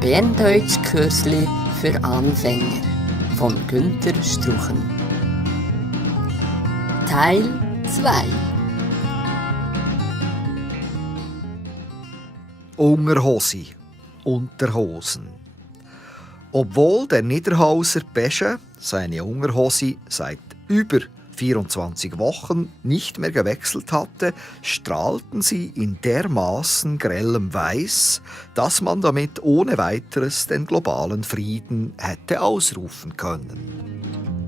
Berndeutsch-Kürzli für Anfänger von Günter Struchen. Teil 2. Unterhose, Unterhosen. Obwohl der Niederhauser Pesche seine Unterhose seit über 24 Wochen nicht mehr gewechselt hatte, strahlten sie in dermaßen grellem Weiß, dass man damit ohne weiteres den globalen Frieden hätte ausrufen können.